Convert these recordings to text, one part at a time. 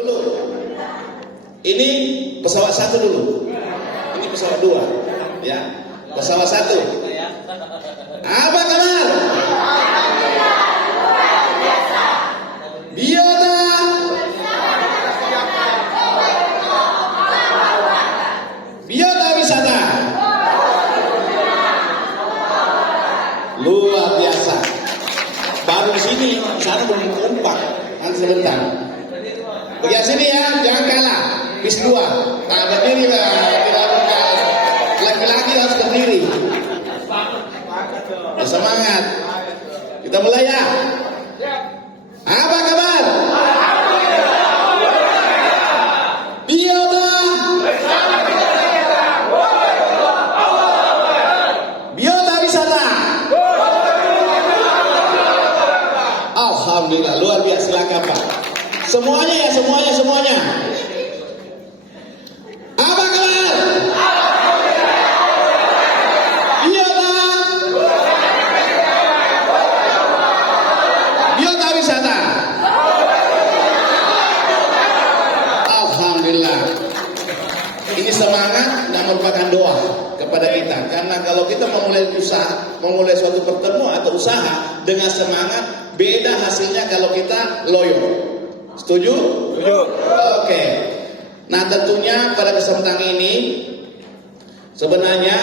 Dulu. Ini pesawat satu dulu. Ini pesawat dua. Ya. Pesawat satu. Apa kabar? Biota. Biota wisata. Luar biasa. Baru sini, sana belum kompak. Nanti sebentar. Bagian sini ya, jangan kalah. Bis 2. Nah, berdiri lah. Laki-laki harus berdiri. Semangat. Kita mulai ya. Apa kabar? Biota. Biota wisata. Alhamdulillah, luar biasa. Silakan Pak. Semuanya ya, semuanya. Apa kabar? Biota. Biota wisata. Alhamdulillah. Ini semangat dan merupakan doa kepada kita. Karena kalau kita memulai suatu pertemuan atau usaha dengan semangat, beda hasilnya kalau kita loyo. Setuju? Setuju. Oke. Nah, tentunya pada kesempatan ini sebenarnya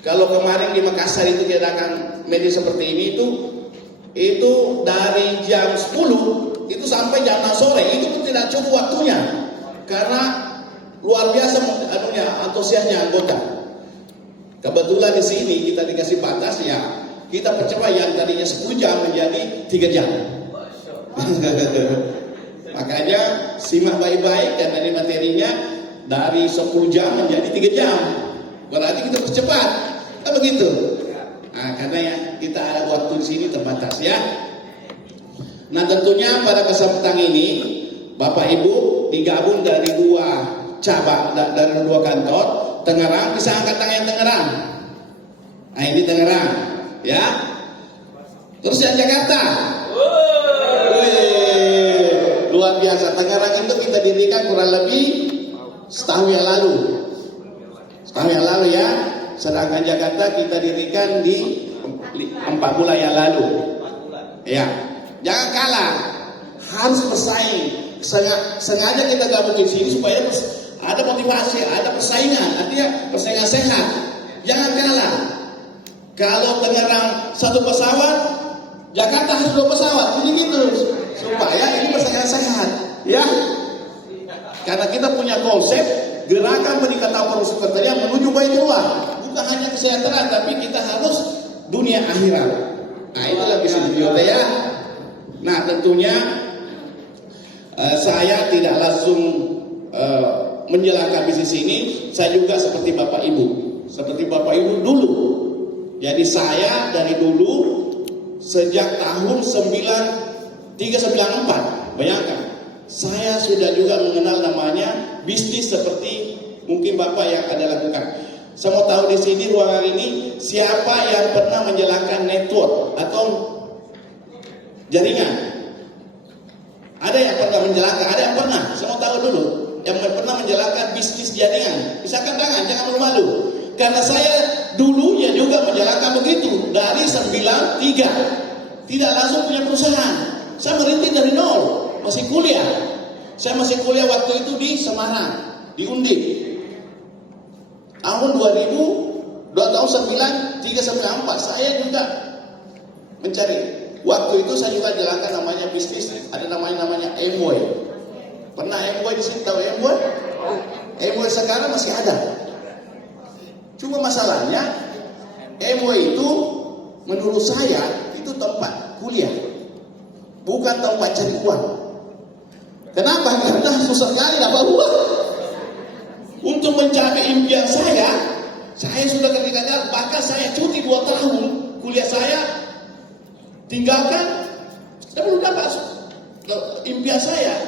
kalau kemarin di Makassar itu diadakan media seperti ini itu dari jam 10 itu sampai jam 6 sore itu pun tidak cukup waktunya karena luar biasa antusiasnya anggota. Kebetulan di sini kita dikasih batas ya, kita percepat yang tadinya 10 jam menjadi 3 jam. Makanya simak baik-baik dan dari materinya dari 10 jam menjadi 3 jam. Berarti kita percepat. Kan begitu? Nah, karena ya kita ada waktu di sini terbatas ya. Nah, tentunya pada kesempatan ini Bapak Ibu digabung dari 2 cabang dari 2 kantor. Tangerang, bisa angkat tangan yang Tangerang. Nah, ini Tangerang ya. Terus yang Jakarta. Luar biasa. Tangerang itu kita dirikan kurang lebih setahun yang lalu ya. Sedangkan Jakarta kita dirikan di 4 bulan yang lalu ya. Jangan kalah, harus bersaing. Sengaja kita gabung di sini supaya ada motivasi, ada persaingan, artinya persaingan sehat. Jangan kalah. Kalau Tangerang 1 pesawat, Jakarta harus 2 pesawat, jadi gitu. Supaya ini persaingan sehat, ya. Karena kita punya konsep gerakan peningkatan produksi sekretariat menuju baik luar. Bukan hanya kesejahteraan, tapi kita harus dunia akhirat. Nah, itulah visi Biota ya. Nah, tentunya saya tidak langsung menjelaskan bisnis ini. Saya juga seperti Bapak Ibu dulu. Jadi saya dari dulu sejak tahun 394, bayangkan, saya sudah juga mengenal namanya bisnis seperti mungkin Bapak yang ada lakukan. Saya mau tahu di sini ruangan ini siapa yang pernah menjalankan network atau jaringan? Ada yang pernah menjalankan? Ada yang pernah? Saya mau tahu dulu. Yang pernah menjalankan bisnis jaringan, bisa angkat tangan, jangan malu-malu. Karena saya dulunya juga menjalankan begitu dari 93, tidak langsung punya perusahaan. Saya merintis dari nol, masih kuliah. Saya masih kuliah waktu itu di Semarang, di Undip. Tahun 394 saya juga mencari. Waktu itu saya juga jalankan namanya bisnis, ada namanya Amway. Pernah Amway di sini, tahu Amway? Amway sekarang masih ada. Cuma masalahnya Amway itu menurut saya itu tempat kuliah, bukan tempat cari uang. Kenapa? Karena susah sekali dapat uang. Untuk mencapai impian saya sudah ketika bahkan saya cuti 2 tahun kuliah saya tinggalkan, saya belum dapat impian saya.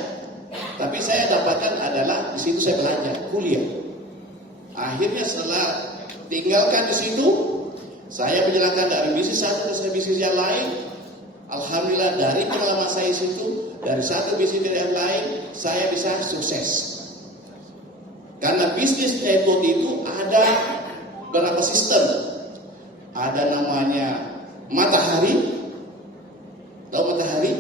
Tapi saya dapatkan adalah di situ saya belajar kuliah. Akhirnya setelah tinggalkan di situ, saya menjalankan dari bisnis satu ke bisnis yang lain. Alhamdulillah dari pengalaman saya situ, dari satu bisnis ke yang lain, saya bisa sukses. Karena bisnis network itu ada beberapa sistem. Ada namanya matahari. Tahu matahari?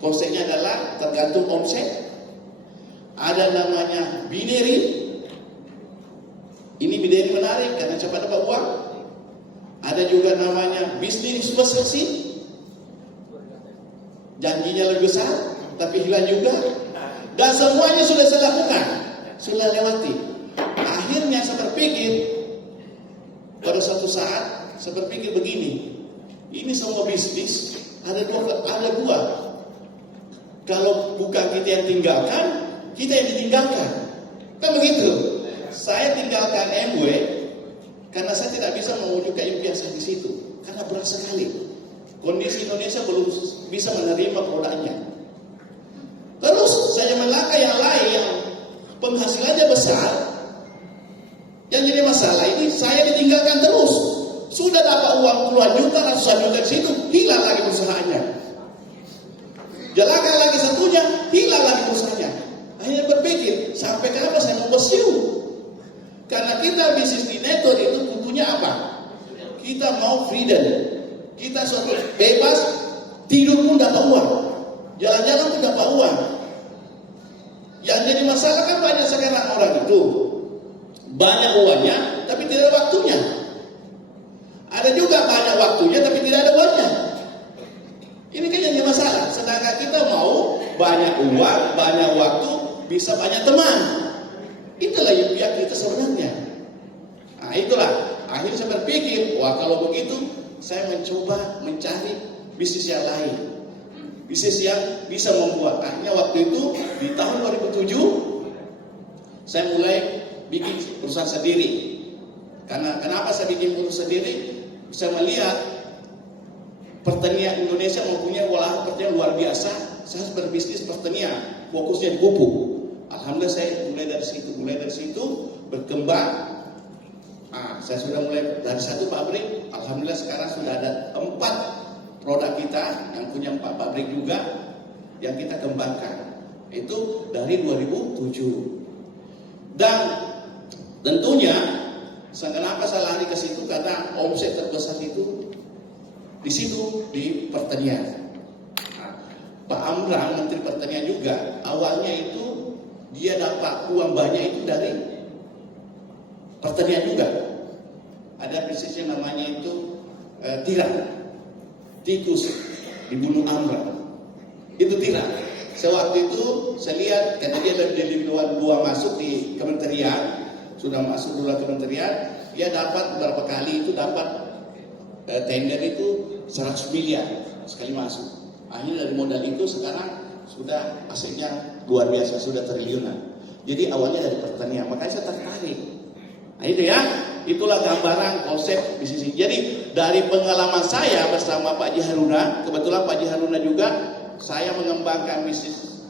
Konsepnya adalah tergantung omset. Ada namanya binary. Ini binary menarik karena cepat dapat uang. Ada juga namanya bisnis investasi. Janjinya lebih besar, tapi hilang juga. Dan semuanya sudah saya lakukan, sudah lewati. Akhirnya saya berpikir, pada suatu saat saya berpikir begini, ini semua bisnis ada dua. Kalau bukan kita yang tinggalkan, kita yang ditinggalkan. Kan begitu. Saya tinggalkan MW karena saya tidak bisa mewujudkan impian saya di situ, karena berat sekali. Kondisi Indonesia belum bisa menerima produknya. Terus saya melangkah yang lain yang penghasilannya besar. Yang jadi masalah ini saya ditinggalkan terus. Sudah dapat uang puluhan juta, ratusan juta di situ, hilang lagi usahanya. Jalankan lagi satunya, hilang lagi usahanya. Akhirnya berpikir, sampai kapan saya mau bersiul? Karena kita bisnis di network itu butuhnya apa? Kita mau freedom. Kita suatu bebas, tidur pun dapat uang, jalan-jalan pun dapat uang. Yang jadi masalah kan banyak sekarang orang itu banyak uangnya, tapi tidak ada waktunya. Ada juga banyak waktunya, tapi tidak ada uangnya. Ini kan yang jadi masalah. Sedangkan kita mau banyak uang, banyak waktu, bisa banyak teman. Itulah yang pihak kita sebenarnya. Nah itulah. Akhirnya saya berpikir, wah kalau begitu saya mencoba mencari bisnis yang lain, bisnis yang bisa membuat. Akhirnya waktu itu di tahun 2007 saya mulai bikin perusahaan sendiri. Karena kenapa saya bikin perusahaan sendiri? Saya melihat pertanian Indonesia mempunyai olahan pertanian luar biasa. Saya berbisnis pertanian, fokusnya di pupuk. Alhamdulillah saya mulai dari situ berkembang. Saya sudah mulai dari satu pabrik. Alhamdulillah sekarang sudah ada 4 produk kita yang punya 4 pabrik juga yang kita kembangkan. Itu dari 2007. Dan tentunya kenapa saya lari ke situ, karena omset terbesar itu di situ, di pertanian. Pak Amran, Menteri Pertanian juga, awalnya itu dia dapat uang banyak itu dari pertanian juga. Ada bisnisnya namanya itu tiram, tikus dibunuh Amran. Itu tiram. Sewaktu itu saya lihat, karena dia dari dua masuk di kementerian, sudah masuk dulu kementerian, dia dapat beberapa kali itu dapat tender itu 100 miliar sekali masuk. Akhirnya dari modal itu sekarang sudah asetnya luar biasa, sudah triliunan. Jadi awalnya dari pertanian, makanya saya tertarik. Nah itu ya, itulah gambaran konsep bisnis ini. Jadi dari pengalaman saya bersama Pak Haji Haruna, kebetulan Pak Haji Haruna juga, saya mengembangkan bisnis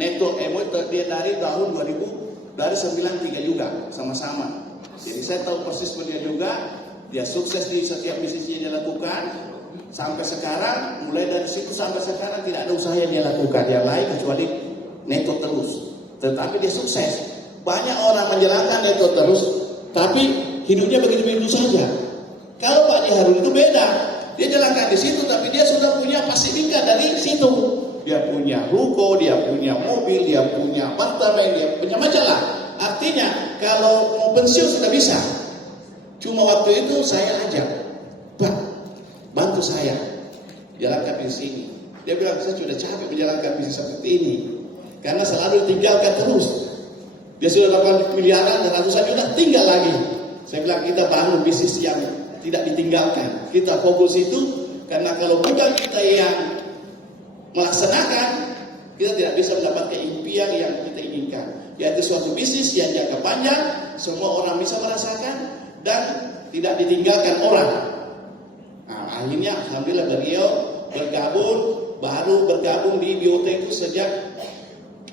network MO dari tahun 2000, dari 93 juga sama-sama. Jadi saya tahu persis dia juga, dia sukses di setiap bisnisnya dia lakukan. Sampai sekarang, mulai dari situ sampai sekarang tidak ada usaha yang dia lakukan yang lain kecuali network terus. Tetapi dia sukses. Banyak orang menjalankan network terus, tapi hidupnya begitu-begitu saja. Kalau Pak Haji Harun itu beda, dia jalankan di situ, tapi dia sudah punya pasif income dari situ. Dia punya ruko, dia punya mobil, dia punya apartemen, dia punya macam lah. Artinya kalau mau pensiun sudah bisa. Cuma waktu itu saya ajak, Pak, bantu saya jalankan bisnis ini. Dia bilang, saya sudah capek menjalankan bisnis seperti ini, karena selalu ditinggalkan terus. Dia sudah dapat miliaran dan ratusan juta, tinggal lagi. Saya bilang, kita bangun bisnis yang tidak ditinggalkan. Kita fokus itu, karena kalau bukan kita yang melaksanakan, kita tidak bisa mendapatkan impian yang kita inginkan. Yaitu suatu bisnis yang jangka panjang, semua orang bisa merasakan dan tidak ditinggalkan orang. Nah, akhirnya alhamdulillah beliau baru bergabung di Biota itu sejak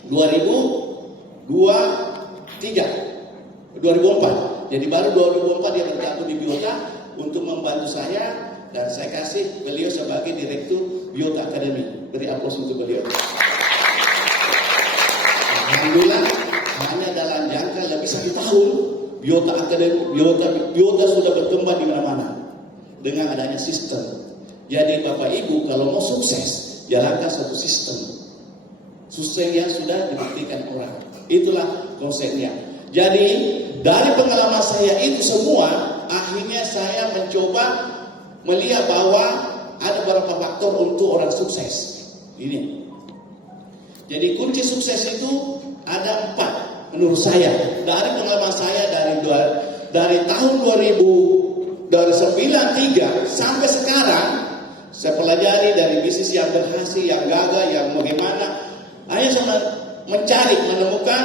2004. Jadi baru 2004 dia bergabung di Biota untuk membantu saya, dan saya kasih beliau sebagai direktur Biota Academy. Beri aplaus untuk beliau. Alhamdulillah hanya dalam jangka lebih 1 tahun biota akademi, biota sudah berkembang di mana-mana dengan adanya sistem. Jadi Bapak Ibu kalau mau sukses jalankan suatu sistem yang sudah dibuktikan orang. Itulah konsepnya. Jadi dari pengalaman saya itu semua, akhirnya saya mencoba melihat bahwa ada beberapa faktor untuk orang sukses. Ini. Jadi kunci sukses itu ada 4 menurut saya. Dari pengalaman saya dari tahun 2000 dari 93 sampai sekarang saya pelajari dari bisnis yang berhasil, yang gagal, yang bagaimana. Hanya sama menemukan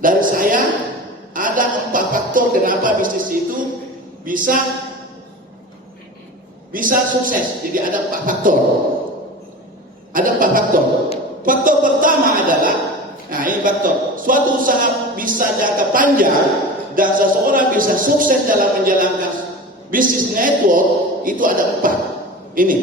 dari saya ada 4 faktor kenapa bisnis itu bisa sukses. Jadi ada 4 faktor. Ada 4 faktor. Faktor pertama adalah, ini faktor, suatu usaha bisa jangka panjang dan seseorang bisa sukses dalam menjalankan bisnis network itu ada 4. Ini